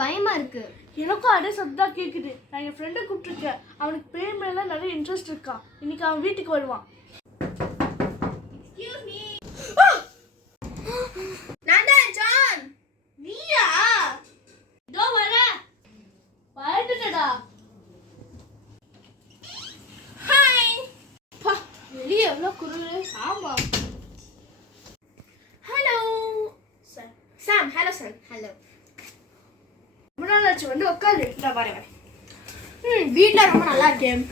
பயமா இருக்கு. எனக்கும் அதே சத்தா கேக்குது. நான் என் ஃப்ரெண்டை கூப்பிட்டுருக்கேன். அவனுக்கு பேய் மேல நிறைய இன்ட்ரெஸ்ட் இருக்கா. இன்னைக்கு அவன் வீட்டுக்கு வருவான். நான் தான் ஜான். நீயா? இதோ வர. வந்துட்டடா. ஹாய். பா, வெளியே எவ்வளவு குரலு. ஆமா. Hello sir. Sam. Hello Sam. Hello. முன்னாடி வந்து உட்காரு. நான் வரேன். வீட்டில் ரொம்ப நல்லா இருக்கேன்.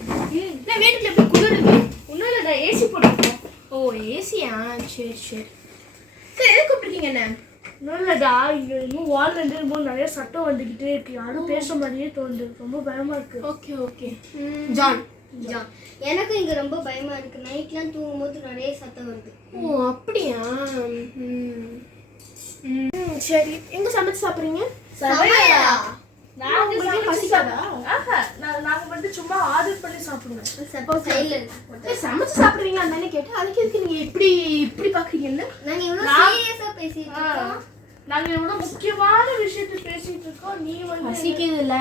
நான் வீட்டுக்குள்ள எப்படி குளிருது? ஒன்றும் இல்லை, ஏசி போட்டுருக்கேன். ஓ ஏசியா? சரி சரி. சரி எது கூப்பிட்டுருக்கீங்க என்ன? இல்லைடா, இங்கே இன்னும் வால்லேருந்து இன்னும் நிறைய சட்டம் வந்துக்கிட்டே இருக்கு. யாரும் பேசுற மாதிரியே தோணுது. ரொம்ப பயமா இருக்கு. Okay okay. ஜான். ஜான், எனக்கும் இங்க ரொம்ப பயமா இருக்கு. நைட்லாம் தூங்கும்போது நிறைய சத்தம் வருது. ஓ அப்படியா? சரி. எங்க சமைச்சு சாப்பிட்றீங்க? சமையலா? உங்களுக்கு நாங்க பசிக்காதா? நாங்க வந்து சும்மா ஆர்டர் பண்ணி சாப்பிடுவோம். சமைச்சு சாப்பிடுறீங்களா தானே கேட்டேன். அதுக்கு எதுக்கு நீங்க இப்படி பாக்குறீங்கன்னு? நாங்க இவ்வளவு சீரியஸா பேசிட்டு இருக்கோம். நாங்க எவ்வளவு முக்கியமான விஷயத்தை பேசிட்டு இருக்கோம். நீ வந்து பசிக்குதுல்ல.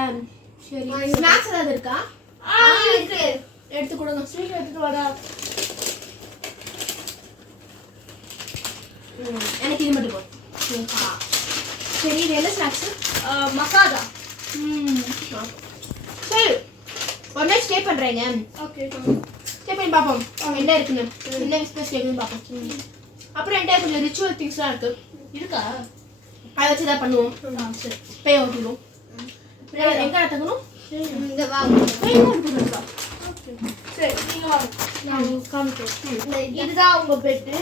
சரி. ஸ்நாக்ஸ் ஏதாவது இருக்கா? இருக்கு. எடுத்து கொடுங்க. ஸ்வீட் எடுத்துட்டு வரா. எனக்கு இது மட்டும் போதும். சரி. இது என்ன ஸ்நாக்ஸ்? மக்காதா. சரி. ஒரு நாள் ஸ்டே பண்றேங்க. ஓகே. ஸ்டே பண்ணி பார்ப்போம் என்ன இருக்குன்னு. என்ன எக்ஸ்பிரஸ் கேக்குன்னு பார்ப்போம். அப்புறம் என்கிட்ட கொஞ்சம் ரிச்சுவல் திங்ஸ்லாம் இருக்கு. இருக்கா? அதை வச்சு தான் பண்ணுவோம். சரி. பேய் ஓட்டிடுவோம். எங்க தங்கணும்? இந்த வா. பேய் ஓட்டிடுவோம். ஓகே. சரி, நீங்க வாங்க. நான் காமிக்கிறேன். இது இதுதான் உங்க பெட்டு.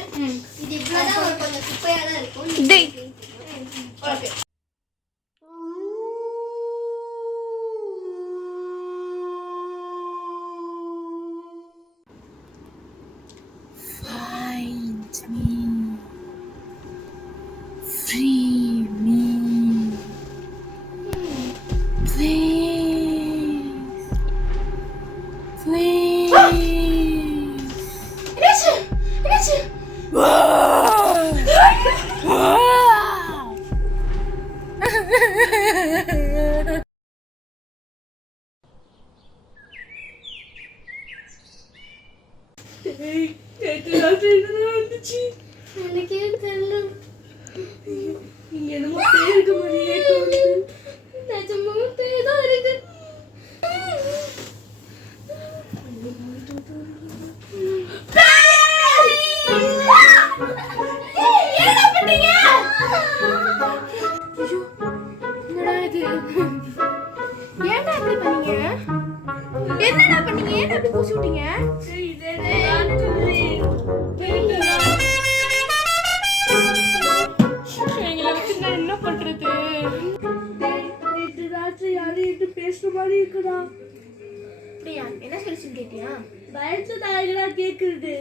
இவ்வளவுதான் ஒரு கொஞ்சம் குப்பையா தான் இருக்கும். Okay. Find me, free me, please, please. என்னாச்சு? நேற்று ராத்திரி என்னதான் வந்துச்சு? எனக்கே தெரியல. இங்க என்னமோ பேய் இருக்க மாதிரியே தோணுது. நிஜமாவே பேய் தான் இருக்கு. என்னடா பண்ணீங்க? என்னடா இது? ஏன்டா இப்படி பண்ணீங்க? என்னடா பண்ணீங்க? ஏன்டா இப்படி பூசி விட்டீங்க? சரி, இதே ராத்திரி. எங்களை வச்சு நான் என்ன பண்றது? நேற்று ராத்திரி யாரும் இது பேசுற மாதிரி இருக்குடா. அப்படியா? என்ன சொல்லிச்சு கேட்டியா? பயத்து தாயங்களா கேக்குது.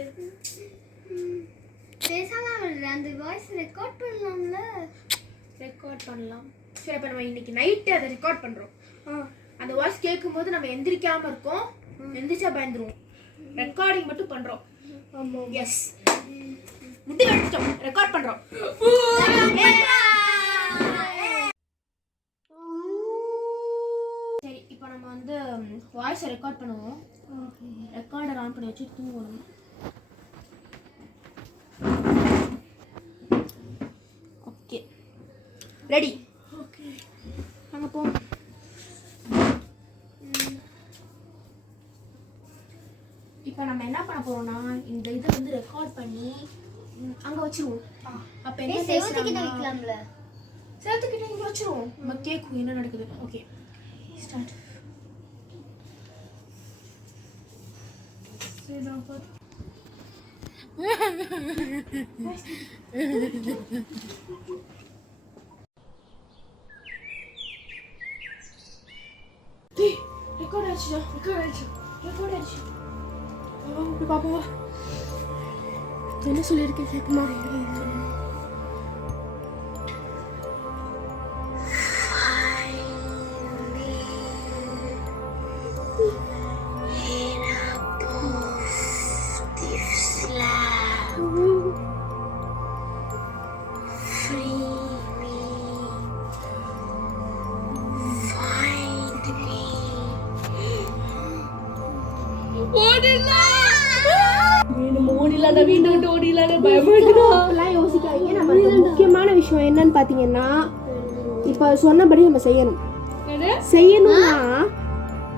பேசாம அந்த வாய்ஸ் ரெக்கார்ட் பண்ணலாம்ல. ரெக்கார்ட் பண்ணலாம். சரி, அப்ப நம்ம இன்னைக்கு நைட்டு அதை ரெக்கார்ட் பண்றோம். அந்த வாய்ஸ் கேட்கும்போது நம்ம எந்திரிக்காம இருக்கோம். எந்திரிச்சா பயந்துருவோம். ரெக்கார்டிங் மட்டும் பண்றோம். ஆமா. எஸ். முடி வெட்டிட்டோம். ரெக்கார்ட் பண்றோம். சரி, இப்போ நம்ம வந்து வாய்ஸை ரெக்கார்ட் பண்ணுவோம். ரெக்கார்டர் ஆன் பண்ணி வச்சு தூங்கணும். Okay, ready. ஓகே. அங்கே போவோம். இப்போ நம்ம என்ன பண்ண போறோம்னா, இந்த இதை வந்து ரெக்கார்ட் பண்ணி அங்கே வச்சிருவோம். அப்போ என்ன செவத்துக்கிட்ட பேசுறாங்க? வைக்கலாம்ல. சேத்துக்கிட்ட இங்கே வச்சிருவோம். நம்ம கேட்கும் என்ன நடக்குது. Okay, start. சரி, நான் பார்த்து. ரெக்கார்ட் ஆயிடுச்சு. ரெக்கார்ட் ஆயிடுச்சு. இப்படி பாப்போம். என்ன சொல்லியிருக்கேன் கேட்குமா? ஓடிடலாம் வீட்டை விட்டு ஓடிடலாம் பயமாட்டுடா. அப்பெல்லாம் யோசிக்காதீங்க. நம்ம அந்த முக்கியமான விஷயம் என்னன்னு பார்த்தீங்கன்னா இப்போ சொன்னபடி நம்ம செய்யணும்னா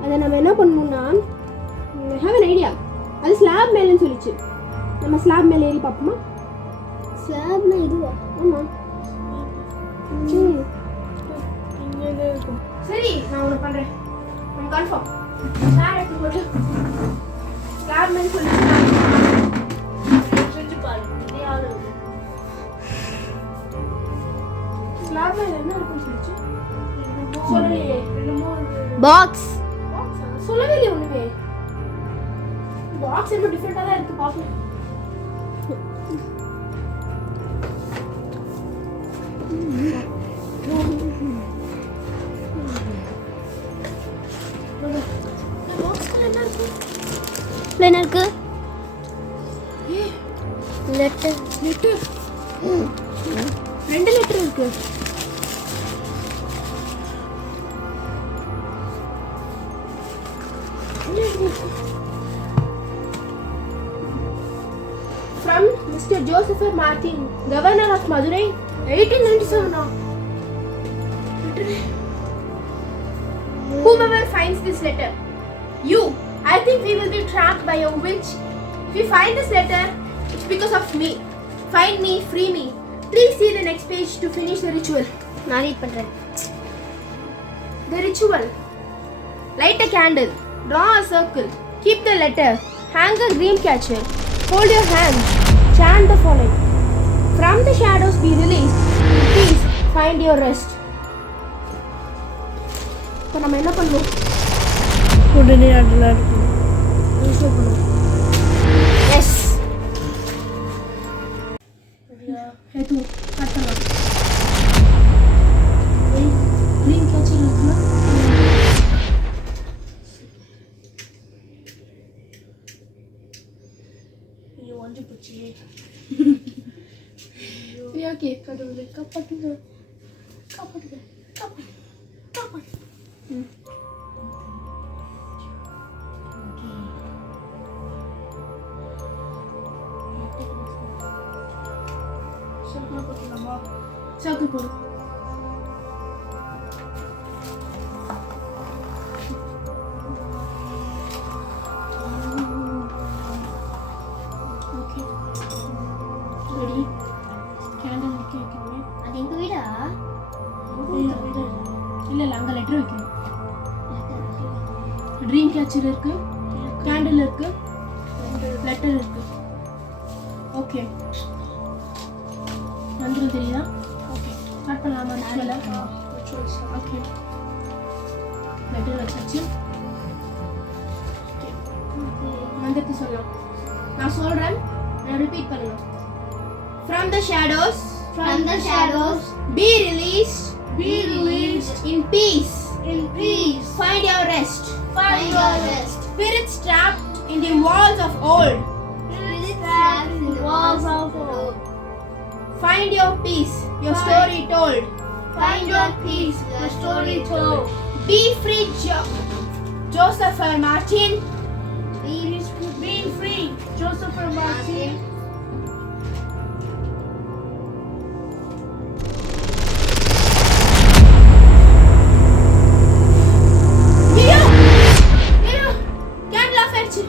அதை நம்ம என்ன பண்ணணும்னா ஹேவ் an ஐடியா. அது ஸ்லாப் மேலேன்னு சொல்லிச்சு. நம்ம ஸ்லாப் மேலே ஏறி பார்ப்போமா? ஸ்லாப்னா இதுவா? ஆமாம். சரி நான் ஒன்று பண்ணுறேன். நம்ம கன்ஃபார்ம் ஸ்லாப் எடுத்து போட்டு ஸ்லாப் மேலே சொல்லிச்சு. செஞ்சு பாரு இதே ஆளு ஸ்லாப் மேலே என்ன இருக்குன்னு சொல்லிச்சு? சொல்லலையே. பாக்ஸ். சொல்லவே இல்லையே ஒன்றுமே. பாக்ஸ் ரொம்ப டிஃப்ரெண்டாக தான் இருக்கு பார்க்கலாம். என்ன இருக்கு? லெட்டர். லெட்டர் 2 லெட்டர் இருக்கு. From Mr. Joseph Martin, Governor of Madurai, 1897. Whomever finds this letter, you, I think we will be trapped by a witch. If you find this letter, it's because of me. Find me, free me. Please see the next page to finish the ritual. நான் read பண்றேன். The ritual. Light a candle. Draw a circle. Keep the letter. Hang a dream catcher. Hold your hand. Chant the following. From the shadows be released. Please find your rest. இப்போ நம்ம என்ன பண்ணுவோம்? உடனே அதெல்லாம் இருக்கும். Ritual பண்ணுவோம். S. ஹேது கட்டலாம். ட்ரீம் கேச்சர் இருக்குமா? நீ ஒன்று போச்சு. ஓகே கடவுளே காப்பாத்துங்க. காப்பாத்துங்க. காப்பாத்து. காப்பாத்து. சர்க்கிள் போடு. Okay ready. கேண்டல் வைக்கணும். அது எங்க வீடா? இல்லை இல்லை அங்கே லெட்டர் வைக்கணும். ட்ரீம் கேச்சர் இருக்கு, கேண்டில் இருக்கு, லெட்டர் இருக்கு. ஓகே மந்திரம் தெரியுதா? ஓகே ஸ்டார்ட் பண்ணலாமா? ஓகே லெட்டர் வச்சாச்சு. மந்திரத்தை சொல்லலாம். நான் சொல்றேன், நான் ரிப்பீட் பண்ணுங்க. From the shadows, From the shadows, be released, in peace, find your rest. find your rest. Spirits trapped in the walls of old, Spirits trapped in the walls of old. find your peace, your story told. Find your peace, your story told. Be free, Joseph and Martin. Be free, Joseph and Martin. Candle off ஆயிடுச்சு.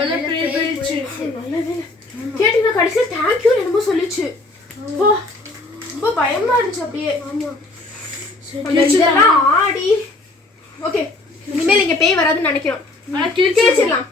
பேய் போயிடுச்சு. நல்லவே இல்லை கேட்டீங்கன்னா கடைசியில் thank you என்னமோ சொல்லிச்சு ஓ ரொம்ப பயமா இருந்துச்சு அப்படியே அந்த இதெல்லாம் ஆடி ஓகே இனிமேல் இங்க பேய் வராதுன்னு நினைக்கிறோம் ஆனா கிழிச்சிடலாம்